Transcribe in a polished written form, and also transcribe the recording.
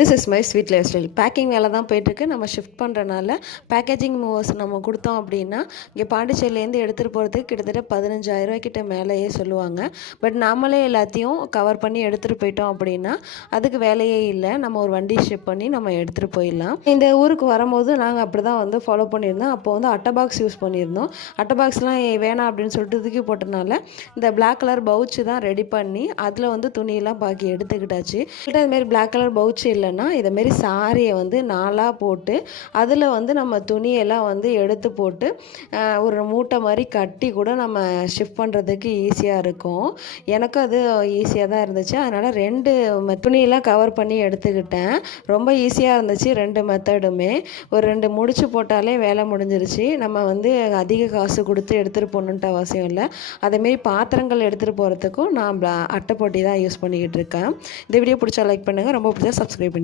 This is my sweet lifestyle. Packing வேலை தான் போயிட்டுருக்கு. நம்ம ஷிஃப்ட் பண்ணுறனால பேக்கேஜிங் மூவர்ஸ் நம்ம கொடுத்தோம் அப்படின்னா இங்கே பாண்டிச்சேரியிலேருந்து எடுத்துகிட்டு போகிறதுக்கு கிட்டத்தட்ட 15,000 கிட்ட மேலேயே சொல்லுவாங்க. பட் நாமளே எல்லாத்தையும் கவர் பண்ணி எடுத்துகிட்டு போயிட்டோம் அப்படின்னா அதுக்கு வேலையே இல்லை. நம்ம ஒரு வண்டி ஷிப் பண்ணி நம்ம எடுத்துகிட்டு போயிடலாம். இந்த ஊருக்கு வரும்போது நாங்கள் அப்படி தான் வந்து ஃபாலோ பண்ணியிருந்தோம். அப்போ வந்து அட்டை பாக்ஸ் யூஸ் பண்ணியிருந்தோம். அட்டை பாக்ஸ்லாம் வேணாம் அப்படின்னு சொல்லிட்டு தூக்கி போட்டனால இந்த பிளாக் கலர் பவுச்சு தான் ரெடி பண்ணி அதில் வந்து துணியெல்லாம் பாக்கி எடுத்துக்கிட்டாச்சு. இதுமாரி பிளாக் கலர் பவுச்சு இல்லைன்னா இதேமாரி சாரியை வந்து நாலாக போட்டு அதில் வந்து நம்ம துணியெல்லாம் வந்து எடுத்து போட்டு ஒரு மூட்டை மாதிரி கட்டி கூட நம்ம ஷிஃப்ட் பண்ணுறதுக்கு ஈஸியாக இருக்கும். எனக்கும் அது ஈஸியாக தான் இருந்துச்சு. அதனால் 2 துணியெல்லாம் கவர் பண்ணி எடுத்துக்கிட்டேன். ரொம்ப ஈஸியாக இருந்துச்சு 2 மெத்தடுமே. ஒரு 2 முடிச்சு போட்டாலே வேலை முடிஞ்சிருச்சு. நம்ம வந்து அதிக காசு கொடுத்து எடுத்துகிட்டு போகணுன்ட்டு அவசியம் இல்லை. அதேமாரி பாத்திரங்கள் எடுத்துகிட்டு போகிறதுக்கும் நான் அட்டைப்பொட்டி தான் யூஸ் பண்ணிக்கிட்டு இருக்கேன். இந்த வீடியோ பிடிச்சா லைக் பண்ணுங்கள், ரொம்ப பிடிச்சா சப்ஸ்கிரைப் பண்ணி